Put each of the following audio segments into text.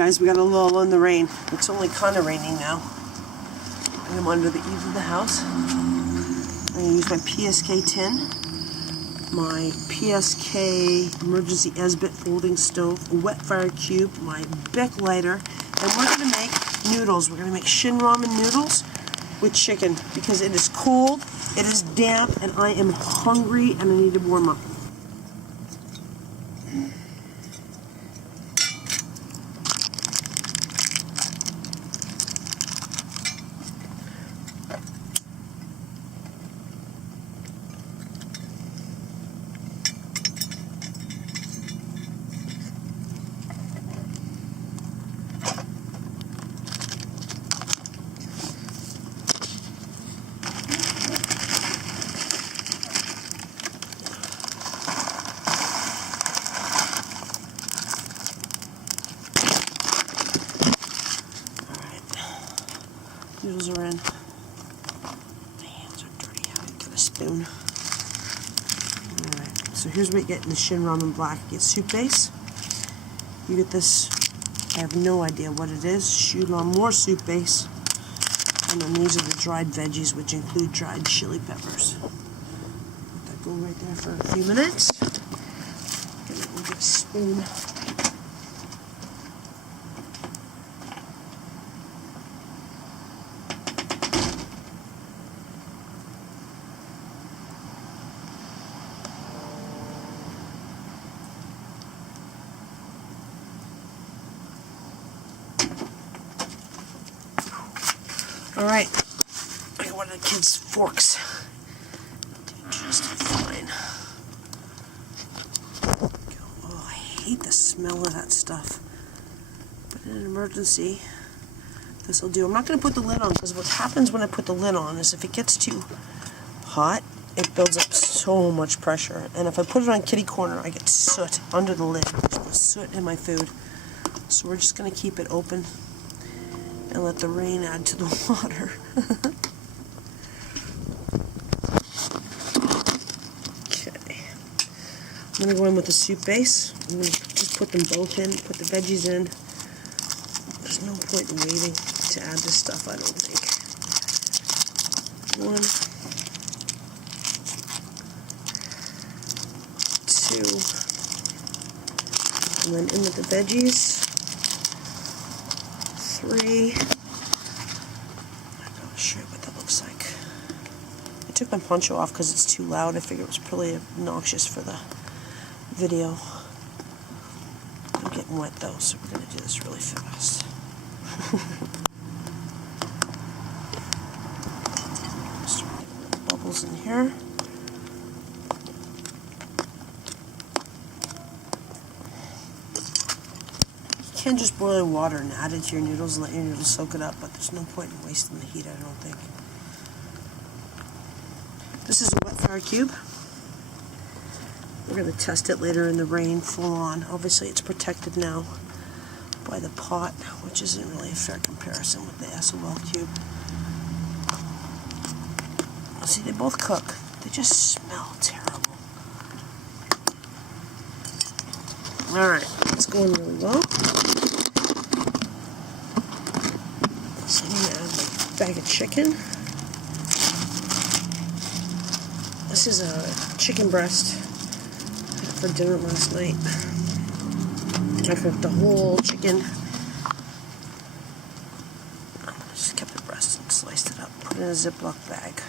Guys, we got a lull in the rain. It's only kind of raining now. I'm under the eave of the house. I'm going to use my PSK tin, my PSK emergency Esbit folding stove, a Wetfire cube, my Bic lighter, and we're going to make noodles. We're going to make Shin ramen noodles with chicken because it is cold, it is damp, and I am hungry and I need to warm up. Noodles are in. My hands are dirty. I haven't got a spoon. Alright, so here's what you get in the Shin Ramen Black. You get soup base. You get this, I have no idea what it is. Shoot on more soup base. And then these are the dried veggies, which include dried chili peppers. Let that go right there for a few minutes. We'll get a spoon. Alright, I got one of the kids' forks. Doing just fine. Oh, I hate the smell of that stuff. But in an emergency, this will do. I'm not going to put the lid on because what happens when I put the lid on is if it gets too hot, it builds up so much pressure. And if I put it on kitty corner, I get soot under the lid. There's soot in my food. So we're just going to keep it open and let the rain add to the water. Okay. I'm going to go in with the soup base. I'm going to just put them both in, put the veggies in. There's no point in waiting to add this stuff, I don't think. One, two, and then in with the veggies. 3. I'm not sure what that looks like. I took my poncho off because it's too loud. I figured it was pretty obnoxious for the video. I'm getting wet though, so we're going to do this really fast. Bubbles in here. You can just boil water and add it to your noodles and let your noodles soak it up, but there's no point in wasting the heat, I don't think. This is a Wetfire cube. We're going to test it later in the rain, full on. Obviously it's protected now by the pot, which isn't really a fair comparison with the SOL cube. See, they both cook. They just smell terrible. Alright, it's going really well. So I'm going to add my bag of chicken. This is a chicken breast I had for dinner last night. I cooked the whole chicken. I just kept the breast and sliced it up. Put it in a Ziploc bag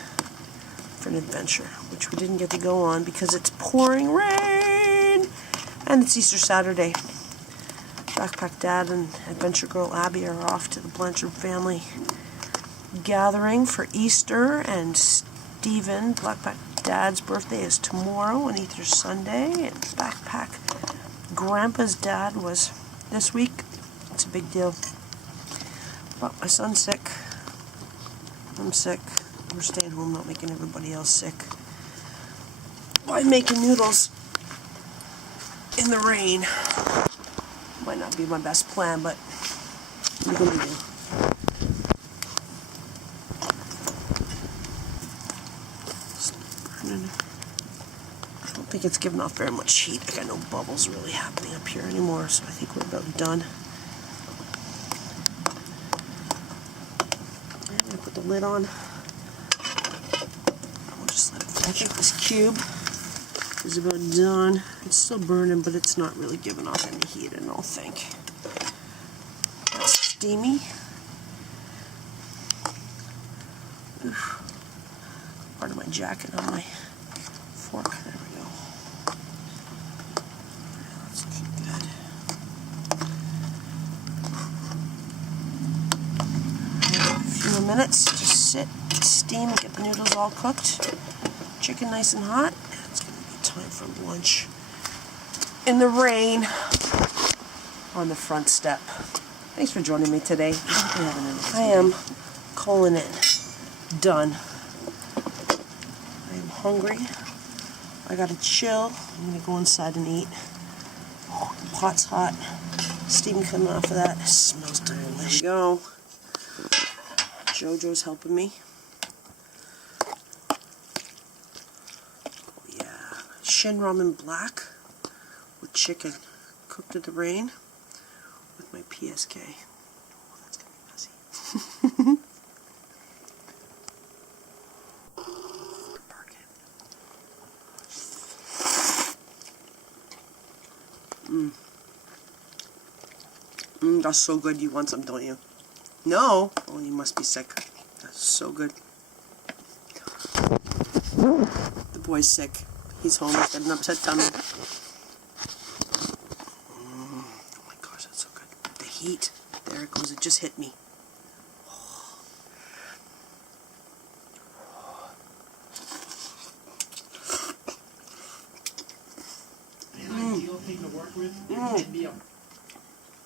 for an adventure, which we didn't get to go on because it's pouring rain. And it's Easter Saturday. Backpack Dad and Adventure Girl Abby are off to the Blanchard family gathering for Easter, and Stephen, Backpack Dad's birthday is tomorrow and Easter Sunday, and Backpack Grandpa's dad was this week. It's a big deal. But my son's sick. I'm sick. We're staying home, not making everybody else sick. By making noodles in the rain. Might not be my best plan, but I'm gonna do. I don't think it's giving off very much heat. I got no bubbles really happening up here anymore, so I think we're about done. the lid on. We'll just let it finish. I think this cube is about done. It's still burning, but it's not really giving off any heat, I don't think. That's steamy. Oof. Part of my jacket on my fork. There we go. Let's keep that. A few more minutes. Just sit, steam, get the noodles all cooked. Chicken nice and hot. It's going to be time for lunch. In the rain on the front step. Thanks for joining me today. I am calling it done. I am hungry. I gotta chill. I'm gonna go inside and eat. Oh, the pot's hot. Steam coming off of that. It smells delicious. There we go. JoJo's helping me. Oh yeah. Shin ramen black with chicken cooked in the rain with my PSK. Oh, that's gonna be messy. That's so good. You want some, don't you? No? Oh, you must be sick. That's so good. The boy's sick. He's home. He's got an upset tummy. Oh my gosh, that's so good. The heat. There it goes. It just hit me.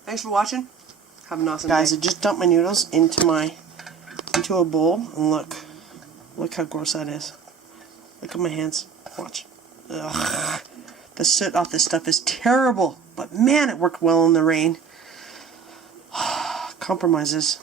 Thanks for watching. Have an awesome day. Guys, I just dumped my noodles into a bowl, and look how gross that is. Look at my hands. Watch. Ugh. The soot off this stuff is terrible, but man, it worked well in the rain. Compromises.